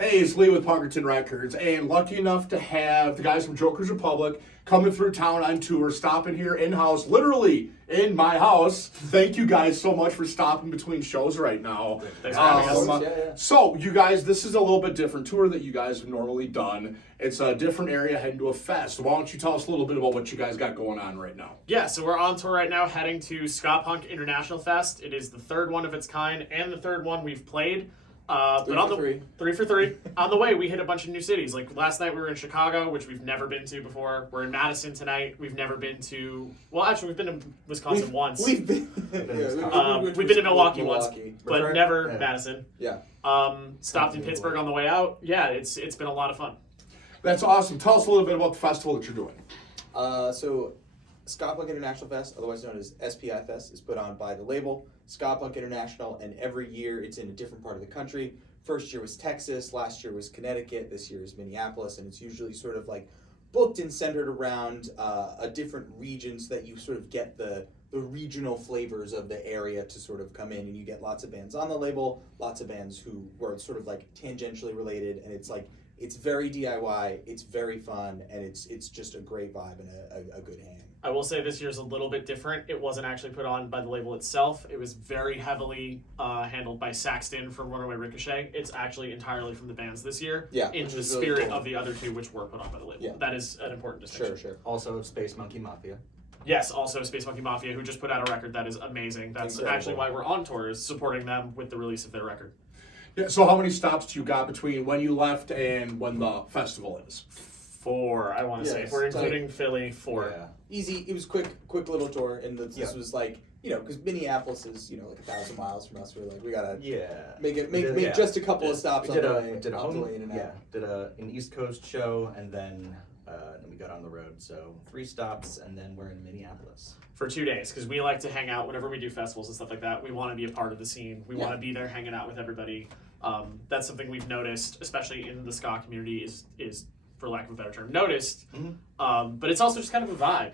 Hey, it's Lee with Punkerton Records, and lucky enough to have the guys from Joker's Republic coming through town on tour, stopping here in-house, literally in my house. Thank you guys so much for stopping between shows right now. Thanks for having us. So, you guys, this is a little bit different tour that you guys have normally done. It's a different area heading to a fest. Why don't you tell us a little bit about what you guys got going on right now? Yeah, so we're on tour right now heading to Ska Punk International Fest. It is the third one of its kind and the third one we've played. Three for three. On the way, we hit a bunch of new cities. Like last night, we were in Chicago, which we've never been to before. We're in Madison tonight. We've never been to. Well, actually, we've been to Wisconsin once. We've been to Milwaukee once, but never Madison. Yeah. Stopped in Pittsburgh on the way out. Yeah, it's been a lot of fun. That's awesome. Tell us a little bit about the festival that you're doing. So, Ska Punk International Fest, otherwise known as SPI Fest, is put on by the label Ska Punk International, and every year it's in a different part of the country. First year was Texas, last year was Connecticut, this year is Minneapolis, and it's usually sort of like booked and centered around a different region so that you sort of get the regional flavors of the area to sort of come in, and you get lots of bands on the label, lots of bands who were sort of like tangentially related, and it's like, it's very DIY, it's very fun, and it's just a great vibe and a good hang. I will say this year's a little bit different. It wasn't actually put on by the label itself. It was very heavily handled by Saxton from Runaway Ricochet. It's actually entirely from the bands this year. Yeah, in the spirit really cool of the other two, which were put on by the label. Yeah. That is an important distinction. Sure. Also, Space Monkey Mafia. Yes, also Space Monkey Mafia, who just put out a record that is amazing. That's Incredible. Actually why we're on tour, is supporting them with the release of their record. Yeah, so how many stops do you got between when you left and when the festival is? 4, I want to say. If we're including Philly, 4. Yeah. Easy. It was quick little tour, and this was like, because Minneapolis is like 1,000 miles from us. We're like, we gotta make just a couple of stops on the way. Did an East Coast show, and then we got on the road. So 3 stops, and then we're in Minneapolis for 2 days, because we like to hang out whenever we do festivals and stuff like that. We want to be a part of the scene. We want to be there hanging out with everybody. That's something we've noticed, especially in the ska community, is for lack of a better term, noticed. Mm-hmm. But it's also just kind of a vibe,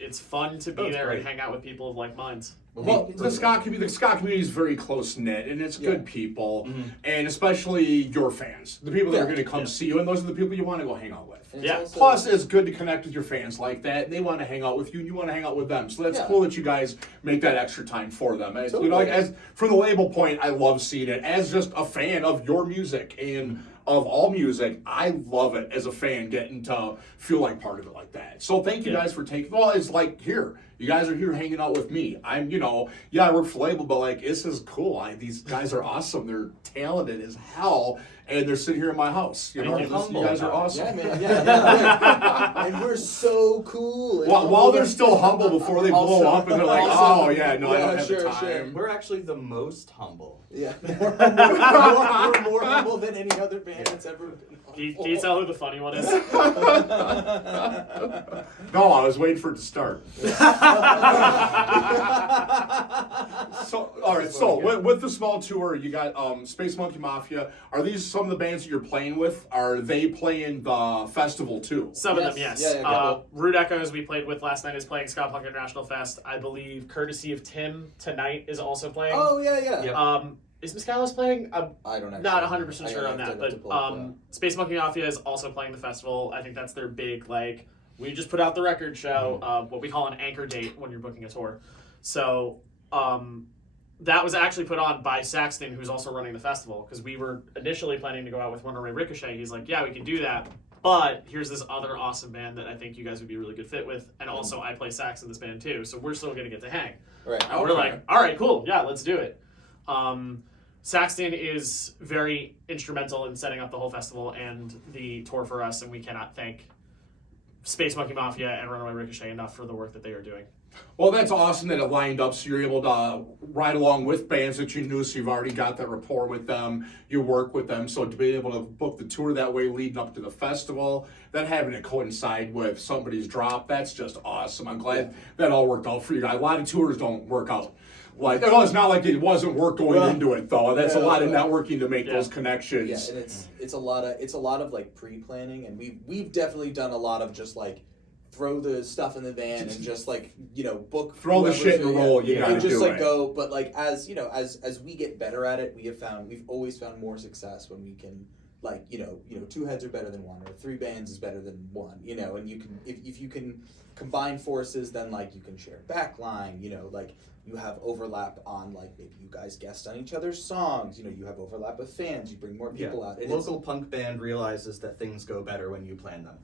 It's fun to be there and hang out with people of like minds. Well, the ska community is very close knit, and it's good people, and especially your fans, the people that are going to come see you, and those are the people you want to go hang out with. Plus, it's good to connect with your fans like that. They want to hang out with you, and you want to hang out with them. So that's cool that you guys make that extra time for them. As, as from the label point, I love seeing it. As just a fan of your music and of all music, I love it as a fan, getting to feel like part of it like that. So thank you guys for taking. Well, it's like here. You guys are here hanging out with me. I'm, I work for the label, but like, this is cool. These guys are awesome. They're talented as hell, and they're sitting here in my house. You guys are awesome. Yeah, man. Yeah. And we're so cool. While they're still humble before they blow up, and they're like, I don't have the time. Sure. We're actually the most humble. Yeah. We're more humble than any other band that's ever been. Can you tell who the funny one is? No, I was waiting for it to start. So with the small tour, you got Space Monkey Mafia. Are these some of the bands that you're playing with? Are they playing the festival too? Some of them, yes. Yeah, Rude Echoes we played with last night is playing Ska Punk International Fest. I believe Courtesy of Tim tonight is also playing. Oh, yeah. Yep. Is Miscalis playing? I don't know. Not 100% sure on that, but Space Monkey Mafia is also playing the festival. I think that's their big, we just put out the record show, what we call an anchor date when you're booking a tour. So that was actually put on by Saxton, who's also running the festival, because we were initially planning to go out with Runaway Ricochet. He's like, yeah, we can do that, but here's this other awesome band that I think you guys would be a really good fit with, and also I play sax in this band too, so we're still going to get to hang. Right. And we're like, all right, cool, yeah, let's do it. Saxton is very instrumental in setting up the whole festival and the tour for us, and we cannot thank Space Monkey Mafia and Runaway Ricochet enough for the work that they are doing. Well, that's awesome that it lined up so you're able to ride along with bands that you knew, so you've already got that rapport with them, you work with them, so to be able to book the tour that way leading up to the festival, then having it coincide with somebody's drop, that's just awesome. I'm glad that all worked out for you guys. A lot of tours don't work out. It's not like it wasn't work going into it though. That's a lot of networking to make those connections. Yeah, and it's a lot of like pre-planning, and we've definitely done a lot of just like throw the stuff in the van and just book. Throw the shit in the roll. You gotta and just do it. Go. But as we get better at it, we've always found more success when we can like, two heads are better than one, or three bands is better than one, and you can, if you can combine forces, then, like, you can share backline, like, you have overlap on, like, maybe you guys guest on each other's songs, you have overlap of fans, you bring more people out. And local punk band realizes that things go better when you plan them.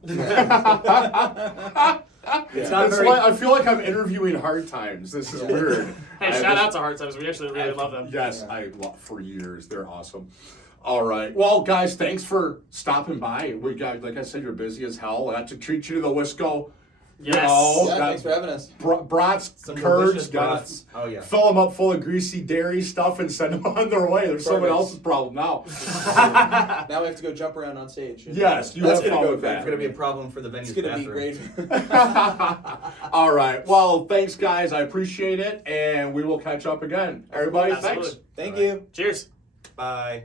It's not very... I feel like I'm interviewing Hard Times. This is weird. Hey, shout out to Hard Times. We actually really love them. Yes, I love for years. They're awesome. All right. Well, guys, thanks for stopping by. We got, like I said, you're busy as hell. I had to treat you to the Wisco. Yes. Thanks for having us. Brats, Some curds, brats. Oh, yeah. Fill them up full of greasy dairy stuff and send them on their way. There's someone else's problem now. Now we have to go jump around on stage. Yes, you That's have fun with that. It's going to be a problem for the venue's It's going to be great. All right. Well, thanks, guys. I appreciate it, and we will catch up again. Everybody, Absolutely. thanks. Thank you. Cheers. Bye.